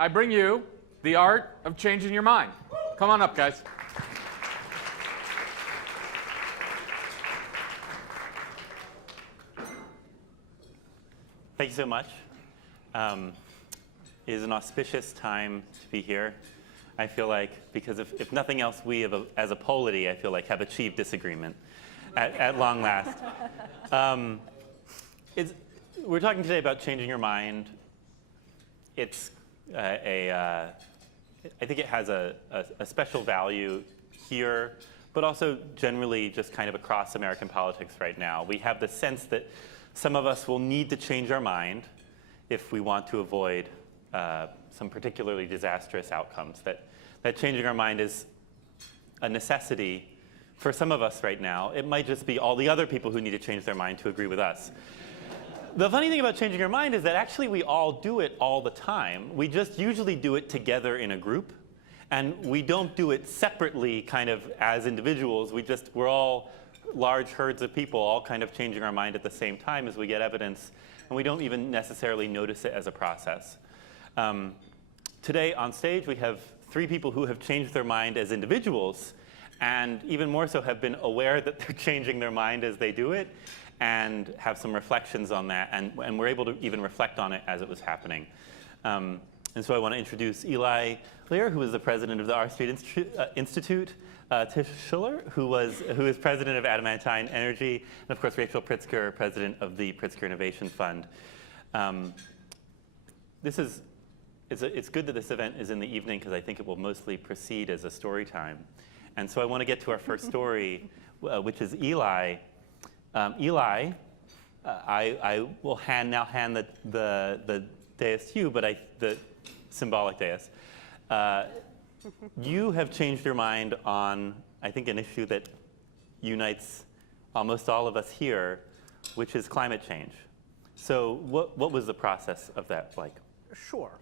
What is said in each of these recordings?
I bring you the art of changing your mind. Come on up, guys. Thank you so much. It is an auspicious time to be here. I feel like, because if nothing else, we as a polity, I feel like, have achieved disagreement at long last. We're talking today about changing your mind. It's I think it has a special value here, but also generally just kind of across American politics right now. We have the sense that some of us will need to change our mind if we want to avoid some particularly disastrous outcomes. That changing our mind is a necessity for some of us right now. It might just be all the other people who need to change their mind to agree with us. The funny thing about changing your mind is that actually we all do it all the time. We just usually do it together in a group. And we don't do it separately kind of as individuals. We're all large herds of people all kind of changing our mind at the same time as we get evidence. And we don't even necessarily notice it as a process. Today on stage we have 3 people who have changed their mind as individuals, and even more so have been aware that they're changing their mind as they do it, and have some reflections on that, and we're able to even reflect on it as it was happening. And so I want to introduce Eli Claire, who is the president of the R Street Institute, Tisha Schuller, who is president of Adamantine Energy, and of course Rachel Pritzker, president of the Pritzker Innovation Fund. It's good that this event is in the evening because I think it will mostly proceed as a story time. And so I want to get to our first story, which is Eli. Eli, I will now hand the dais to you, but the symbolic dais. You have changed your mind on, I think, an issue that unites almost all of us here, which is climate change. So what was the process of that like? Sure.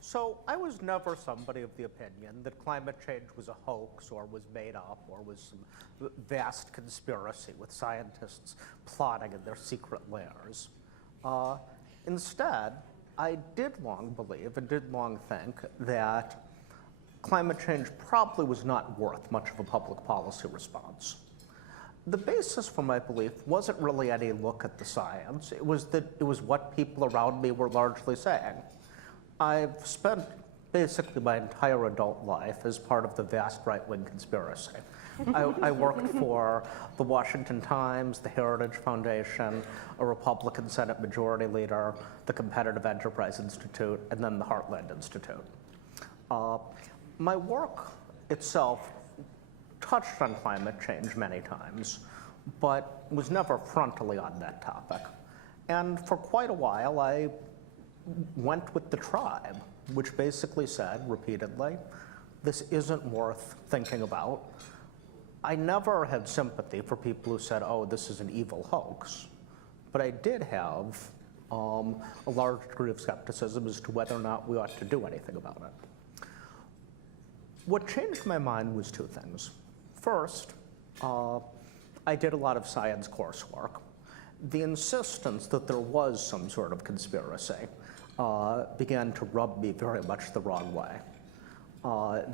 So I was never somebody of the opinion that climate change was a hoax or was made up or was some vast conspiracy with scientists plotting in their secret lairs. Instead, I did long believe and did long think that climate change probably was not worth much of a public policy response. The basis for my belief wasn't really any look at the science. It was what people around me were largely saying. I've spent basically my entire adult life as part of the vast right-wing conspiracy. I worked for the Washington Times, the Heritage Foundation, a Republican Senate Majority Leader, the Competitive Enterprise Institute, and then the Heartland Institute. My work itself touched on climate change many times, but was never frontally on that topic. And for quite a while, I went with the tribe, which basically said repeatedly, this isn't worth thinking about. I never had sympathy for people who said, oh, this is an evil hoax. But I did have a large degree of skepticism as to whether or not we ought to do anything about it. What changed my mind was 2 things. First, I did a lot of science coursework. The insistence that there was some sort of conspiracy began to rub me very much the wrong way.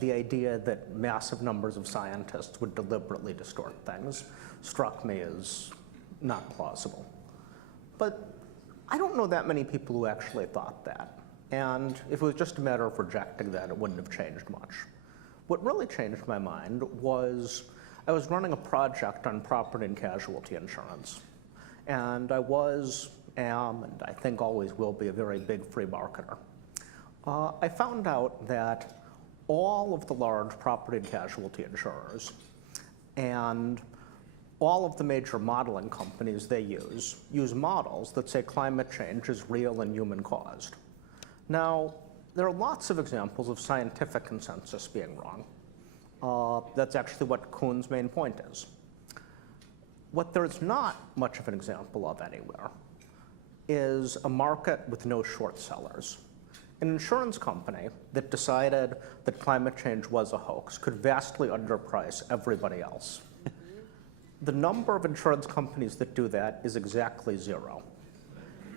The idea that massive numbers of scientists would deliberately distort things struck me as not plausible. But I don't know that many people who actually thought that. And if it was just a matter of rejecting that, it wouldn't have changed much. What really changed my mind was I was running a project on property and casualty insurance. And I am, and I think always will be, a very big free marketer. I found out that all of the large property and casualty insurers and all of the major modeling companies they use models that say climate change is real and human-caused. Now, there are lots of examples of scientific consensus being wrong. That's actually what Kuhn's main point is. What there's not much of an example of anywhere is a market with no short sellers. An insurance company that decided that climate change was a hoax could vastly underprice everybody else. The number of insurance companies that do that is exactly 0.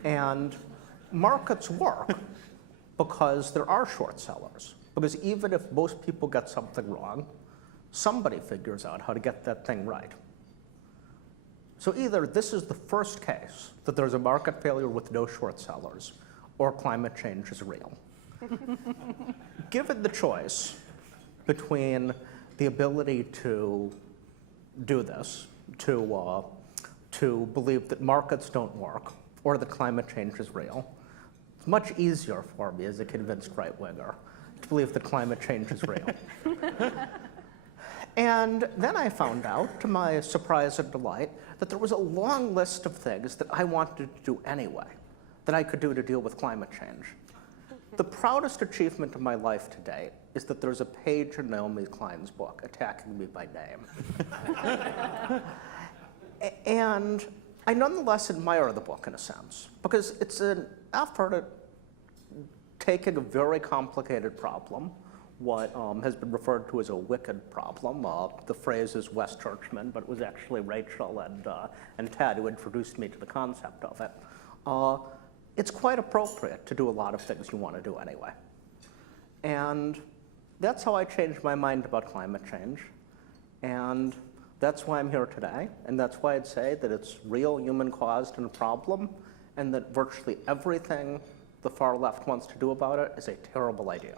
And markets work because there are short sellers. Because even if most people get something wrong, somebody figures out how to get that thing right. So either this is the first case that there's a market failure with no short sellers, or climate change is real. Given the choice between the ability to do this, to believe that markets don't work, or that climate change is real, it's much easier for me as a convinced right-winger to believe that climate change is real. And then I found out, to my surprise and delight, that there was a long list of things that I wanted to do anyway, that I could do to deal with climate change. The proudest achievement of my life to date is that there's a page in Naomi Klein's book attacking me by name. And I nonetheless admire the book in a sense, because it's an effort at taking a very complicated problem, what has been referred to as a wicked problem. The phrase is West Churchman, but it was actually Rachel and Ted who introduced me to the concept of it. It's quite appropriate to do a lot of things you want to do anyway. And that's how I changed my mind about climate change. And that's why I'm here today. And that's why I'd say that it's real, human-caused, and a problem, and that virtually everything the far left wants to do about it is a terrible idea.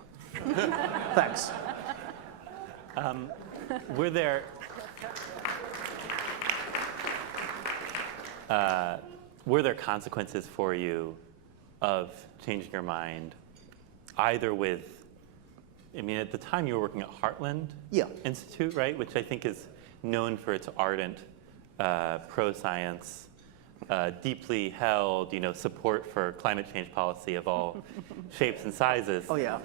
Thanks. Were there consequences for you of changing your mind, either with, I mean, at the time you were working at Heartland Institute, right? Which I think is known for its ardent pro-science, deeply held, support for climate change policy of all shapes and sizes. Oh, yeah.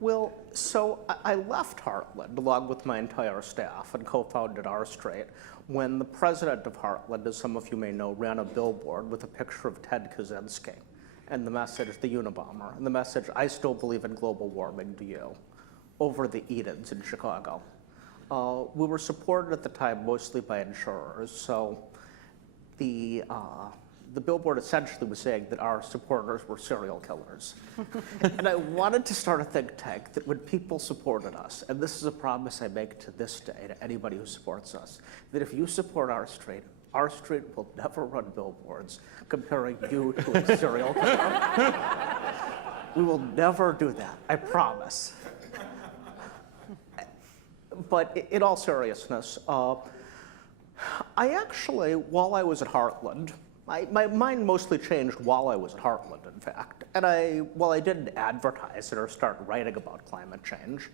Well, so I left Heartland along with my entire staff and co-founded R Street when the president of Heartland, as some of you may know, ran a billboard with a picture of Ted Kaczynski and the message, the Unabomber, and the message, "I still believe in global warming, do you?" over the Edens in Chicago. We were supported at the time mostly by insurers, so the billboard essentially was saying that our supporters were serial killers. And I wanted to start a think tank that when people supported us, and this is a promise I make to this day to anybody who supports us, that if you support R Street will never run billboards comparing you to a serial killer. We will never do that, I promise. But in all seriousness, I actually, while I was at Heartland, my mind mostly changed while I was at Heartland, in fact. And while I didn't advertise it or start writing about climate change,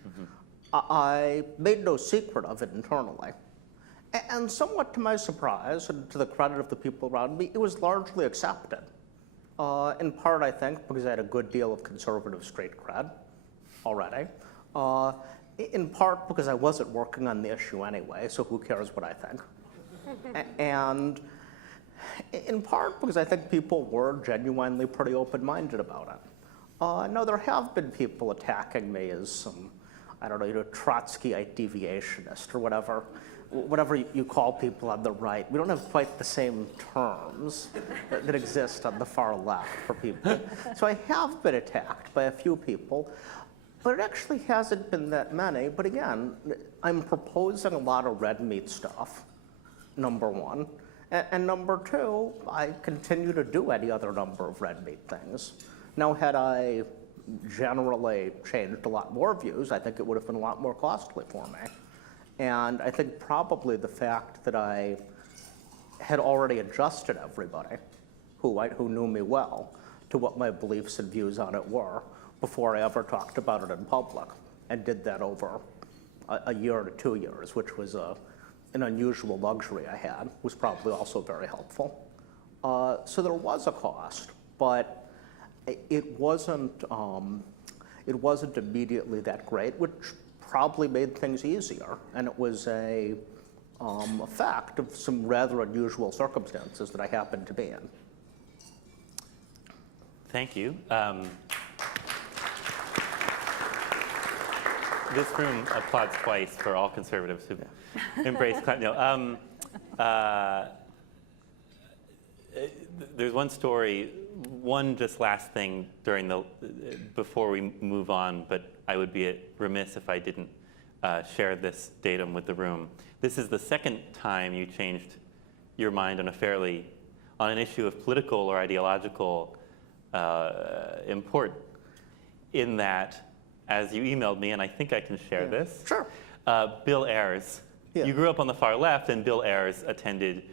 I made no secret of it internally. And somewhat to my surprise, and to the credit of the people around me, it was largely accepted. In part, I think, because I had a good deal of conservative street cred already. In part because I wasn't working on the issue anyway, so who cares what I think? And in part because I think people were genuinely pretty open-minded about it. Now, there have been people attacking me as some, I don't know, Trotskyite deviationist or whatever you call people on the right. We don't have quite the same terms that exist on the far left for people. So I have been attacked by a few people, but it actually hasn't been that many. But again, I'm proposing a lot of red meat stuff, number one. And number two, I continue to do any other number of red meat things. Now, had I generally changed a lot more views, I think it would have been a lot more costly for me. And I think probably the fact that I had already adjusted everybody who knew me well to what my beliefs and views on it were before I ever talked about it in public, and did that over a year to 2 years, which was an unusual luxury I had, was probably also very helpful. So there was a cost, but it wasn't immediately that great, which probably made things easier. And it was a fact of some rather unusual circumstances that I happened to be in. Thank you. This room applauds twice for all conservatives who embrace climate. No, there's one story one just last thing before we move on, but I would be remiss if I didn't share this datum with the room. This is the second time you changed your mind on an issue of political or ideological import, in that, as you emailed me, and I think I can share this. Sure. Bill Ayers. Yeah. You grew up on the far left, and Bill Ayers attended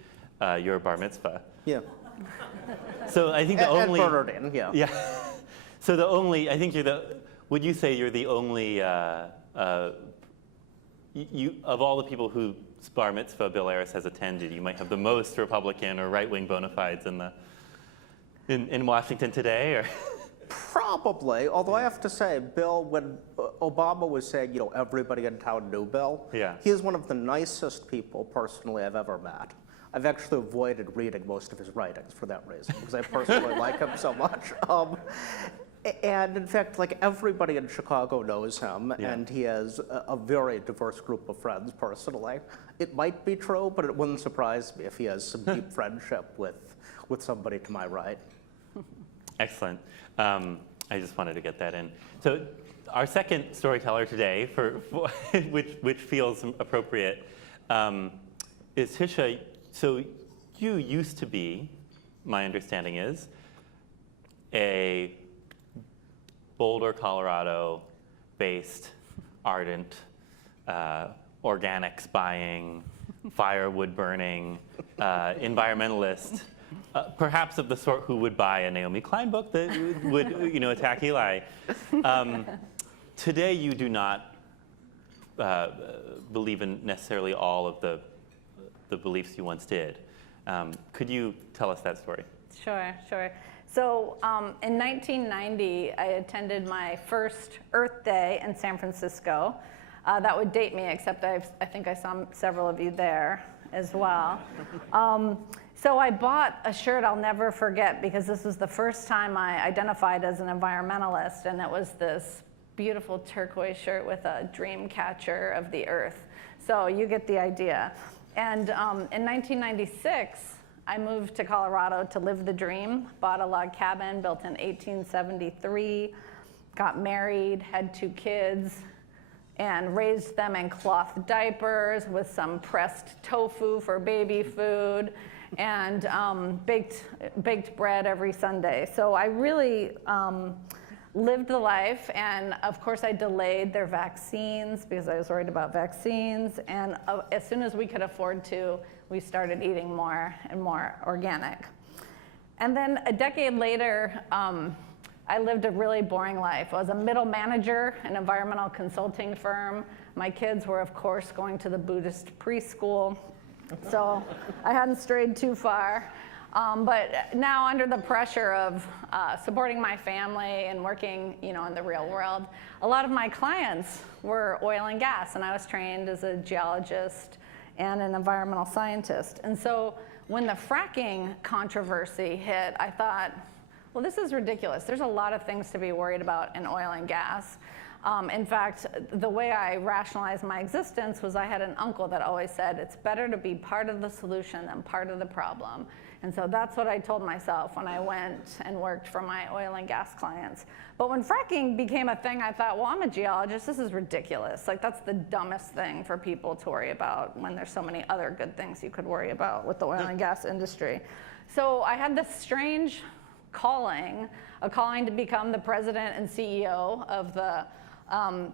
your bar mitzvah. Yeah. So I think the And only. Bernardine, yeah. Yeah. So I think would you say you're the only, of all the people whose bar mitzvah Bill Ayers has attended, you might have the most Republican or right-wing bona fides in Washington today, or? Probably, although I have to say, Bill, when Obama was saying, everybody in town knew Bill, Yeah. he is one of the nicest people personally I've ever met. I've actually avoided reading most of his writings for that reason, because I personally like him so much. And in fact, everybody in Chicago knows him, Yeah. and he has a very diverse group of friends personally. It might be true, but it wouldn't surprise me if he has some deep friendship with somebody to my right. Excellent. I just wanted to get that in. So our second storyteller today, which feels appropriate, is Tisha. So you used to be, my understanding is, a Boulder, Colorado-based, ardent, organics buying, firewood burning, environmentalist. Perhaps of the sort who would buy a Naomi Klein book that would attack Eli. Today, you do not believe in necessarily all of the beliefs you once did. Could you tell us that story? Sure. So in 1990, I attended my first Earth Day in San Francisco. That would date me, except I think I saw several of you there as well. So I bought a shirt I'll never forget, because this was the first time I identified as an environmentalist, and it was this beautiful turquoise shirt with a dream catcher of the earth. So you get the idea. And in 1996, I moved to Colorado to live the dream, bought a log cabin built in 1873, got married, had 2 kids, and raised them in cloth diapers with some pressed tofu for baby food, and baked bread every Sunday. So I really lived the life, and of course I delayed their vaccines because I was worried about vaccines, and as soon as we could afford to, we started eating more and more organic. And then a decade later, I lived a really boring life. I was a middle manager in an environmental consulting firm. My kids were, of course, going to the Buddhist preschool, so I hadn't strayed too far. But now, under the pressure of supporting my family and working, in the real world, a lot of my clients were oil and gas, and I was trained as a geologist and an environmental scientist. And so when the fracking controversy hit, I thought, well, this is ridiculous. There's a lot of things to be worried about in oil and gas. In fact, the way I rationalized my existence was I had an uncle that always said, it's better to be part of the solution than part of the problem. And so that's what I told myself when I went and worked for my oil and gas clients. But when fracking became a thing, I thought, well, I'm a geologist. This is ridiculous. That's the dumbest thing for people to worry about when there's so many other good things you could worry about with the oil and gas industry. So I had this strange calling, a calling to become the president and CEO of the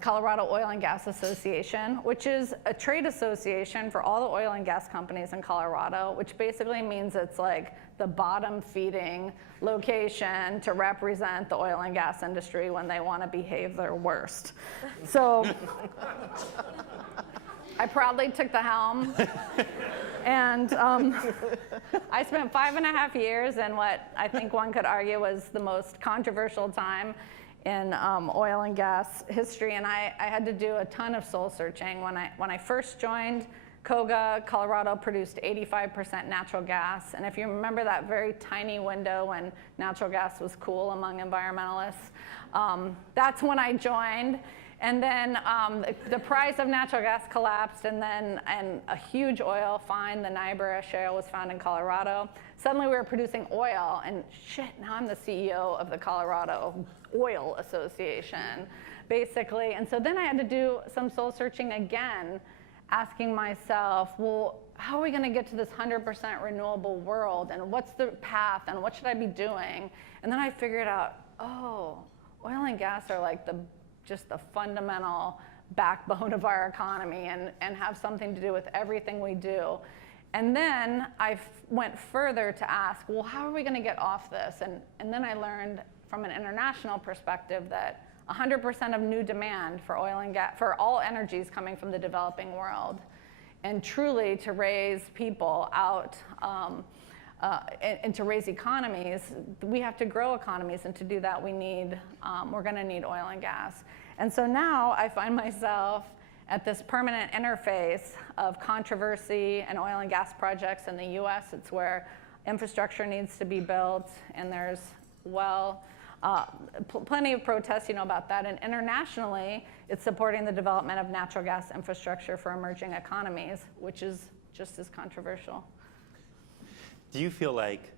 Colorado Oil and Gas Association, which is a trade association for all the oil and gas companies in Colorado, which basically means it's like the bottom feeding location to represent the oil and gas industry when they want to behave their worst. So I proudly took the helm, and I spent 5.5 years in what I think one could argue was the most controversial time in oil and gas history, and I had to do a ton of soul searching. When I first joined, Koga, Colorado produced 85% natural gas, and if you remember that very tiny window when natural gas was cool among environmentalists, that's when I joined. And then the price of natural gas collapsed, and a huge oil find, the Niobrara Shale, was found in Colorado. Suddenly we were producing oil, and shit, now I'm the CEO of the Colorado Oil Association, basically. And so then I had to do some soul searching again, asking myself, well, how are we going to get to this 100% renewable world, and what's the path, and what should I be doing? And then I figured out, oh, oil and gas are like just the fundamental backbone of our economy, and have something to do with everything we do. And then I went further to ask, well, how are we going to get off this? And then I learned from an international perspective that 100% of new demand for oil and gas, for all energies coming from the developing world, and truly to raise people out and to raise economies, we have to grow economies, and to do that we're going to need oil and gas. And so now I find myself at this permanent interface of controversy and oil and gas projects in the US. It's where infrastructure needs to be built, and there's plenty of protests, about that. And internationally, it's supporting the development of natural gas infrastructure for emerging economies, which is just as controversial. Do you feel like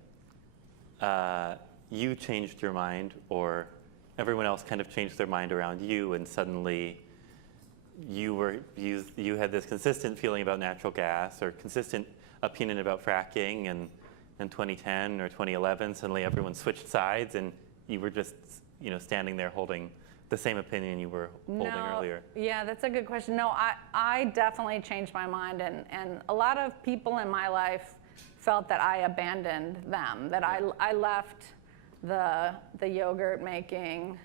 you changed your mind, or everyone else kind of changed their mind around you, and suddenly you had this consistent feeling about natural gas, or consistent opinion about fracking, and in 2010 or 2011, suddenly everyone switched sides, and you were just standing there holding the same opinion you were holding earlier? Yeah, that's a good question. No, I definitely changed my mind, and a lot of people in my life felt that I abandoned them, that I left the yogurt making,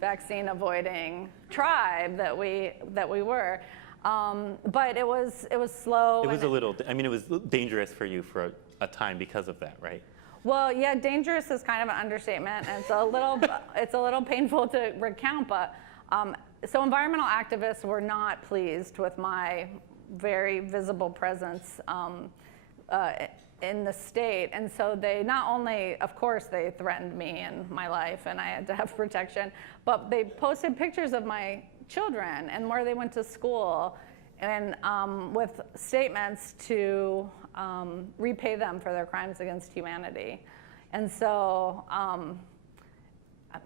vaccine avoiding tribe that we were. But it was slow. It was it was dangerous for you for a time because of that, right? Well, yeah, dangerous is kind of an understatement, and it's a little painful to recount. But so environmental activists were not pleased with my very visible presence in the state, and so they not only, of course, they threatened me and my life, and I had to have protection, but they posted pictures of my children and where they went to school, and with statements to repay them for their crimes against humanity. And so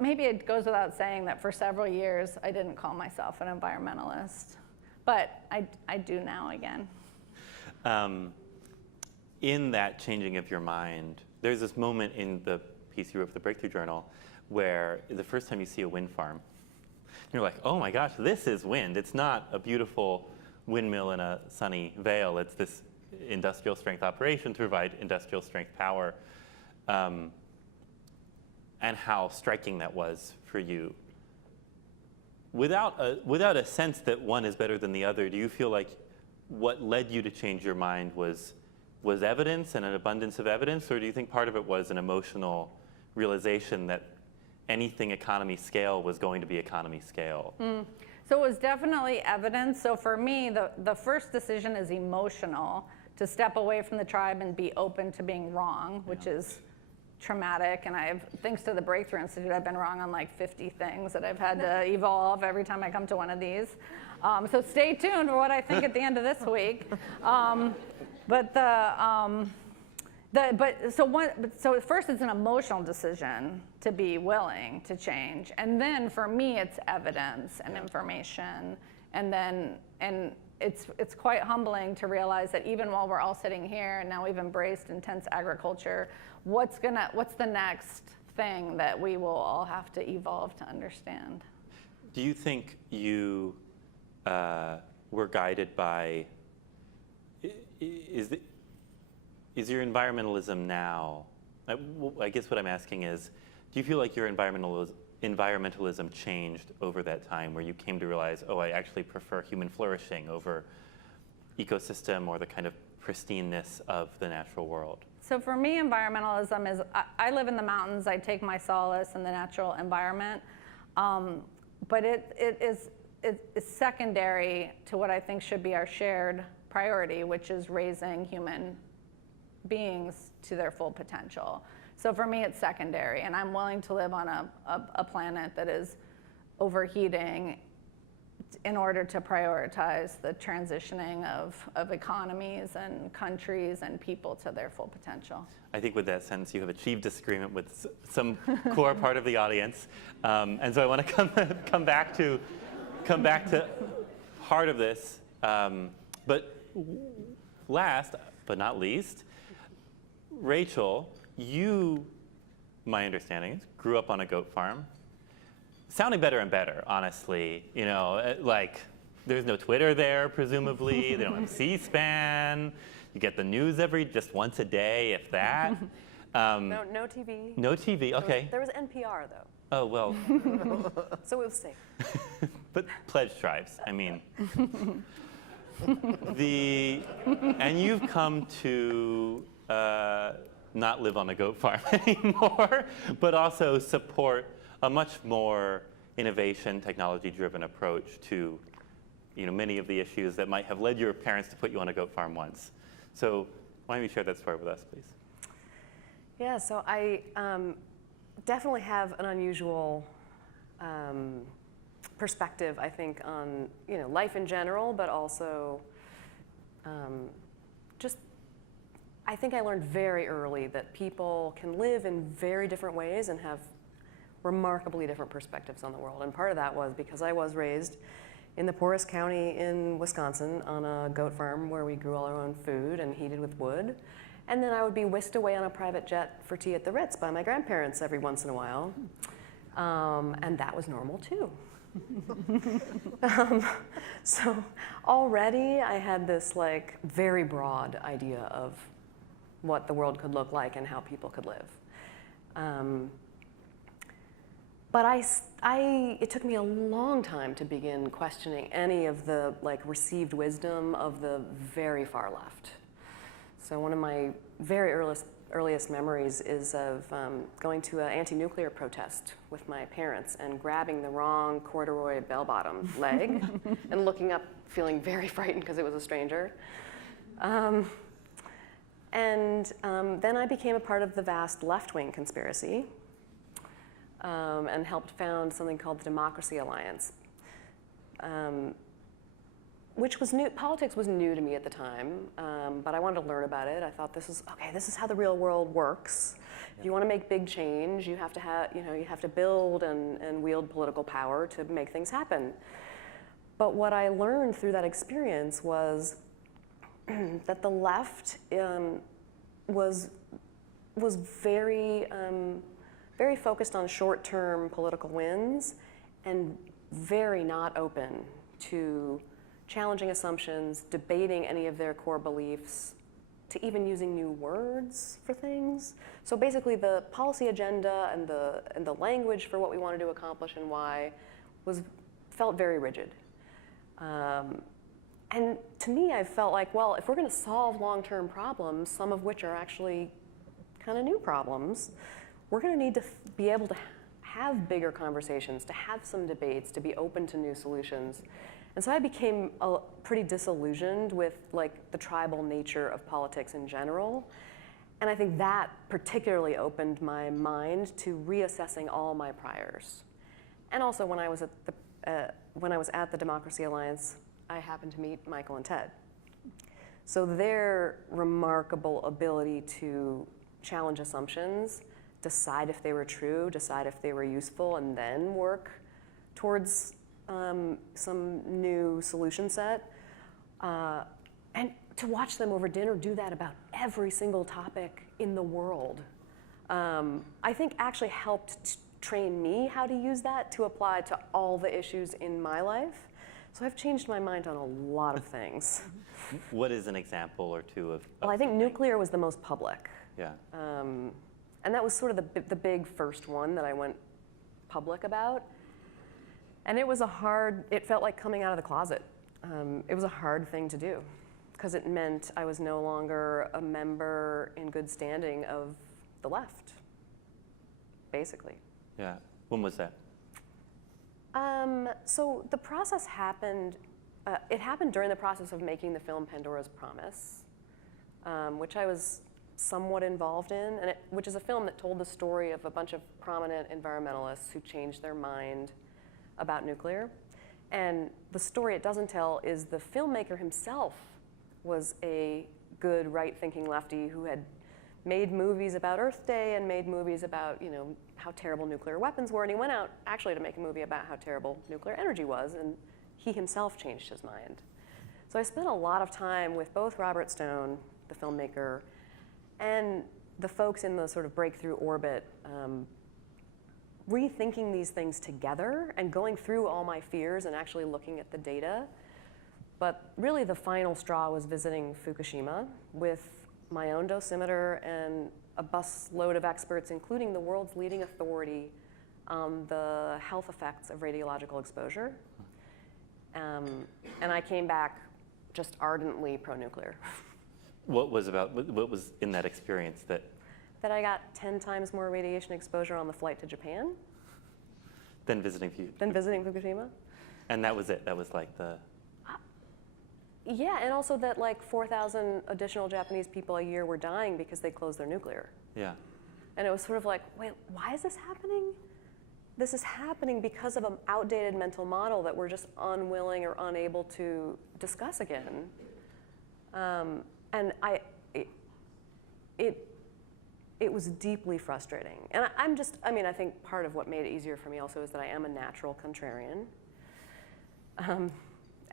maybe it goes without saying that for several years I didn't call myself an environmentalist, but I do now again. In that changing of your mind, there's this moment in the piece you wrote for the Breakthrough Journal where the first time you see a wind farm, you're like, oh my gosh, this is wind. It's not a beautiful windmill in a sunny vale. It's this industrial strength operation to provide industrial strength power, and how striking that was for you. Without a sense that one is better than the other, do you feel like what led you to change your mind was evidence and an abundance of evidence, or do you think part of it was an emotional realization that anything economy scale was going to be economy scale? So it was definitely evidence. So for me, the first decision is emotional, to step away from the tribe and be open to being wrong, which is traumatic. And thanks to the Breakthrough Institute, I've been wrong on like 50 things that I've had to evolve every time I come to one of these. So stay tuned for what I think at the end of this week. So first it's an emotional decision to be willing to change, and then for me it's evidence and information, and it's quite humbling to realize that even while we're all sitting here and now we've embraced intense agriculture, what's the next thing that we will all have to evolve to understand? Do you think you were guided by? Is your environmentalism now, I guess what I'm asking is, do you feel like your environmentalism changed over that time, where you came to realize, oh, I actually prefer human flourishing over ecosystem or the kind of pristineness of the natural world? So for me, environmentalism is, I live in the mountains, I take my solace in the natural environment, but it is secondary to what I think should be our shared priority, which is raising human beings to their full potential. So for me, it's secondary, and I'm willing to live on a planet that is overheating in order to prioritize the transitioning of economies and countries and people to their full potential. I think with that sentence, you have achieved disagreement with some core part of the audience. And so I want to come back to heart of this. But last but not least, Rachel, you, my understanding is, grew up on a goat farm. Sounding better and better, honestly. You know, like there's no Twitter there, presumably. They don't have C-SPAN. You get the news just once a day, if that. No TV. No TV. Okay. There was NPR though. Oh well. So it was safe. But pledge tribes. I mean, and you've come to not live on a goat farm anymore, but also support a much more innovation, technology-driven approach to, many of the issues that might have led your parents to put you on a goat farm once. So why don't you share that story with us, please? Yeah, so I definitely have an unusual perspective, I think, on life in general, but also I think I learned very early that people can live in very different ways and have remarkably different perspectives on the world. And part of that was because I was raised in the poorest county in Wisconsin on a goat farm where we grew all our own food and heated with wood. And then I would be whisked away on a private jet for tea at the Ritz by my grandparents every once in a while. And that was normal too. So already I had this very broad idea of what the world could look like and how people could live. But it took me a long time to begin questioning any of the received wisdom of the very far left. So one of my very earliest memories is of going to an anti-nuclear protest with my parents and grabbing the wrong corduroy bell-bottom leg and looking up, feeling very frightened because it was a stranger. And then I became a part of the vast left-wing conspiracy. And helped found something called the Democracy Alliance, which was new. Politics was new to me at the time, but I wanted to learn about it. I thought this is how the real world works. If you want to make big change, you have to you have to build and wield political power to make things happen. But what I learned through that experience was that the left was very focused on short-term political wins and very not open to challenging assumptions, debating any of their core beliefs, to even using new words for things. So basically the policy agenda and the language for what we wanted to accomplish and why felt very rigid. And to me, I felt like, well, if we're going to solve long-term problems, some of which are actually kind of new problems, we're going to need to be able to have bigger conversations, to have some debates, to be open to new solutions. And so I became pretty disillusioned with the tribal nature of politics in general. And I think that particularly opened my mind to reassessing all my priors. And also when I was at the Democracy Alliance, I happened to meet Michael and Ted. So their remarkable ability to challenge assumptions, decide if they were true, decide if they were useful, and then work towards some new solution set. And to watch them over dinner do that about every single topic in the world, I think actually helped train me how to use that to apply to all the issues in my life. So I've changed my mind on a lot of things. What is an example or two of Well, I think nuclear was the most public. Yeah. And that was sort of the big first one that I went public about. And it felt like coming out of the closet. It was a hard thing to do because it meant I was no longer a member in good standing of the left, basically. Yeah. When was that? So the process happened, it happened during the process of making the film Pandora's Promise, which I was somewhat involved in, which is a film that told the story of a bunch of prominent environmentalists who changed their mind about nuclear. And the story it doesn't tell is the filmmaker himself was a good right-thinking lefty who had made movies about Earth Day and made movies about, how terrible nuclear weapons were. And he went out actually to make a movie about how terrible nuclear energy was, and he himself changed his mind. So I spent a lot of time with both Robert Stone, the filmmaker, and the folks in the sort of breakthrough orbit, rethinking these things together and going through all my fears and actually looking at the data. But really the final straw was visiting Fukushima with my own dosimeter and a busload of experts, including the world's leading authority on the health effects of radiological exposure. And I came back just ardently pro-nuclear. What was in that experience that I got 10 times more radiation exposure on the flight to Japan than visiting Fukushima? than visiting Fukushima. And that was it? That was like the... Yeah, and also that like 4,000 additional Japanese people a year were dying because they closed their nuclear. Yeah. And it was sort of like, wait, why is this happening? This is happening because of an outdated mental model that we're just unwilling or unable to discuss again. And it was deeply frustrating. And I think part of what made it easier for me also is that I am a natural contrarian,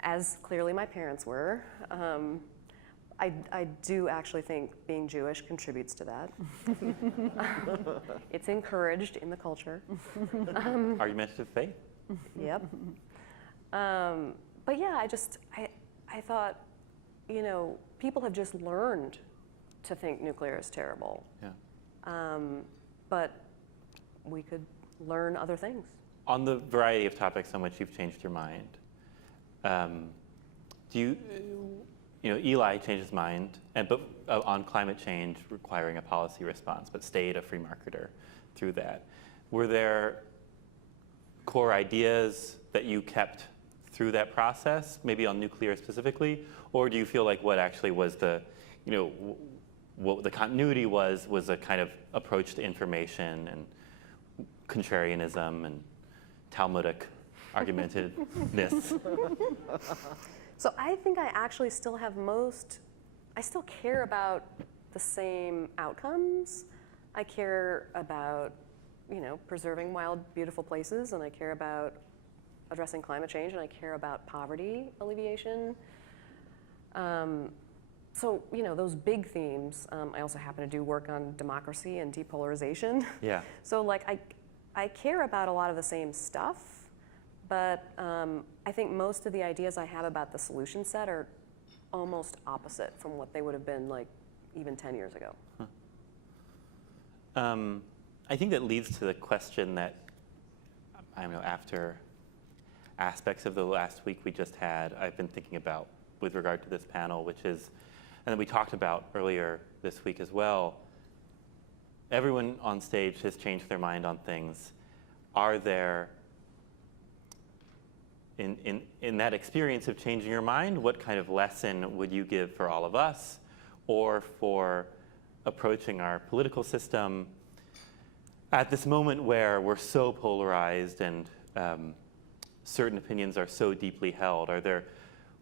as clearly my parents were. I do actually think being Jewish contributes to that. It's encouraged in the culture. Argumentative faith? Yep. But yeah, I thought, people have just learned to think nuclear is terrible. Yeah. But we could learn other things. On the variety of topics on which you've changed your mind, Eli changed his mind, but on climate change requiring a policy response, but stayed a free marketer through that. Were there core ideas that you kept through that process, maybe on nuclear specifically, or do you feel like what actually was what the continuity was a kind of approach to information and contrarianism and Talmudic argumentedness? So I think I actually still have I still care about the same outcomes. I care about, preserving wild, beautiful places, and I care about addressing climate change, and I care about poverty alleviation. So, those big themes. I also happen to do work on democracy and depolarization. Yeah. So, I care about a lot of the same stuff, but I think most of the ideas I have about the solution set are almost opposite from what they would have been even 10 years ago. Huh. I think that leads to the question that, after aspects of the last week we just had, I've been thinking about with regard to this panel, which is, and that we talked about earlier this week as well, everyone on stage has changed their mind on things. Are there, in that experience of changing your mind, what kind of lesson would you give for all of us, or for approaching our political system at this moment where we're so polarized and certain opinions are so deeply held? Are there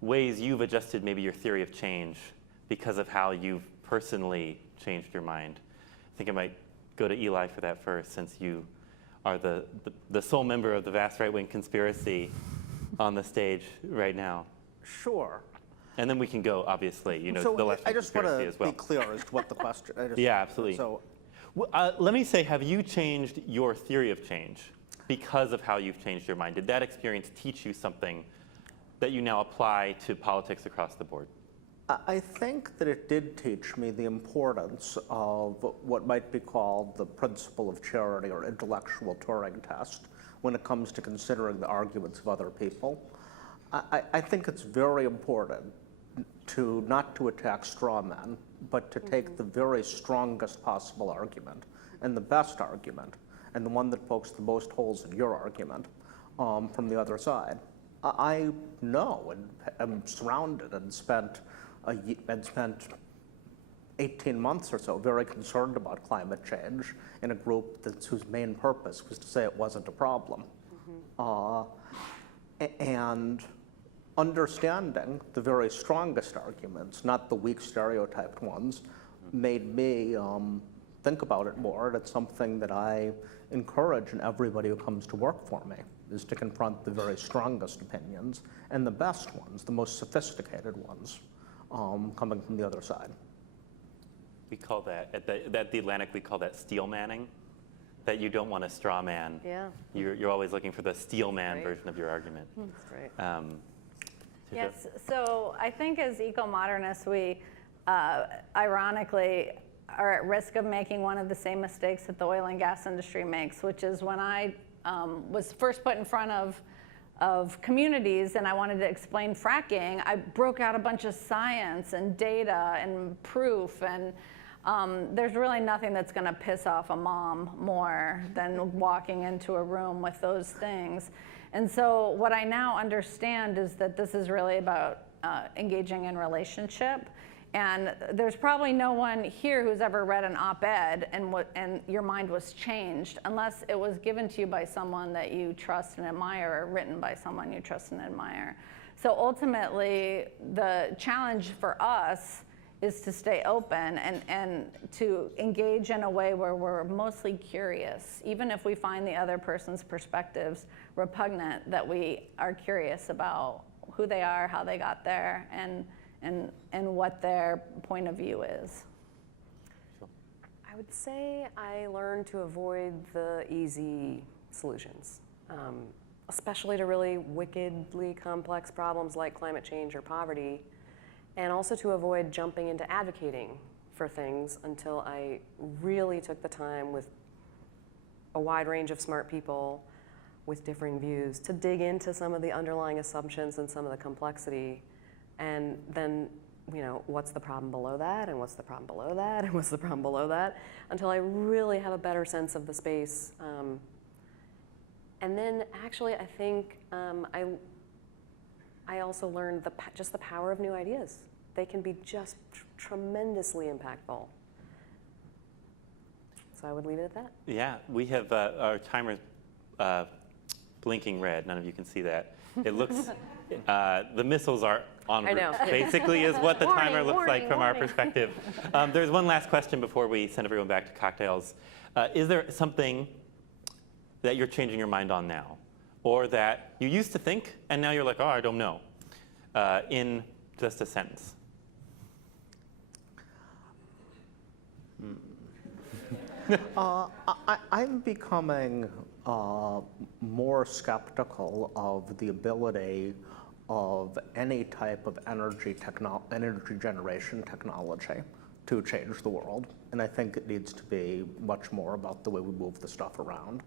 ways you've adjusted maybe your theory of change because of how you've personally changed your mind? I think I might go to Eli for that first, since you are the sole member of the vast right-wing conspiracy on the stage right now. Sure. And then we can go, obviously, So the left-wing I just want conspiracy to as well. be clear as to what the question. Yeah, absolutely. So, Let me say, have you changed your theory of change because of how you've changed your mind? Did that experience teach you something that you now apply to politics across the board? I think that it did teach me the importance of what might be called the principle of charity or intellectual Turing test when it comes to considering the arguments of other people. I think it's very important not to attack straw men, but to take the very strongest possible argument and the best argument and the one that pokes the most holes in your argument from the other side. I know and am surrounded and spent 18 months or so very concerned about climate change in a group whose main purpose was to say it wasn't a problem. And understanding the very strongest arguments, not the weak stereotyped ones, made me think about it more. And it's something that I encourage in everybody who comes to work for me, is to confront the very strongest opinions and the best ones, the most sophisticated ones, coming from the other side. We call that, at the Atlantic, we call that steel manning, that you don't want a straw man. Yeah. You're always looking for the steel man Right. version of your argument. That's great. Tisha? Yes, so I think as eco-modernists, we ironically are at risk of making one of the same mistakes that the oil and gas industry makes, which is when I was first put in front of communities and I wanted to explain fracking, I broke out a bunch of science and data and proof, and there's really nothing that's going to piss off a mom more than walking into a room with those things. And so what I now understand is that this is really about engaging in relationship. And there's probably no one here who's ever read an op-ed and your mind was changed unless it was given to you by someone that you trust and admire, or written by someone you trust and admire. So ultimately, the challenge for us is to stay open and to engage in a way where we're mostly curious, even if we find the other person's perspectives repugnant, that we are curious about who they are, how they got there, and what their point of view is. I would say I learned to avoid the easy solutions, especially to really wickedly complex problems like climate change or poverty, and also to avoid jumping into advocating for things until I really took the time with a wide range of smart people with differing views to dig into some of the underlying assumptions and some of the complexity. And then, you know, what's the problem below that, and what's the problem below that, and what's the problem below that, until I really have a better sense of the space. And then, actually, I think I also learned just the power of new ideas. They can be just tremendously impactful. So I would leave it at that. Yeah, we have our timer blinking red. None of you can see that. It looks, the missiles are en route. I know. Basically is what the timer looks Warning, like from our warning. perspective. There's one last question before we send everyone back to cocktails. Is there something that you're changing your mind on now, or that you used to think and now you're like, oh, I don't know, in just a sentence? I'm becoming more skeptical of the ability of any type of energy generation technology to change the world. And I think it needs to be much more about the way we move the stuff around.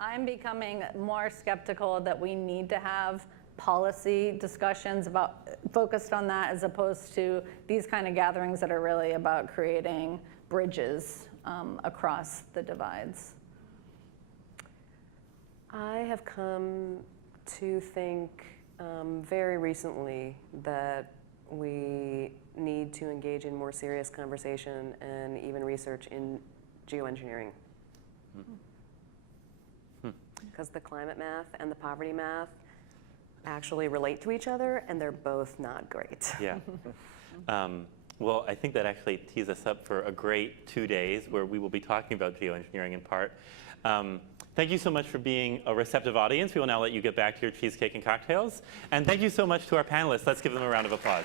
I'm becoming more skeptical that we need to have policy discussions focused on that, as opposed to these kind of gatherings that are really about creating bridges across the divides. I have come to think very recently that we need to engage in more serious conversation and even research in geoengineering. Because the climate math and the poverty math actually relate to each other, and they're both not great. Yeah. Well, I think that actually tees us up for a great 2 days where we will be talking about geoengineering in part. Thank you so much for being a receptive audience. We will now let you get back to your cheesecake and cocktails. And thank you so much to our panelists. Let's give them a round of applause.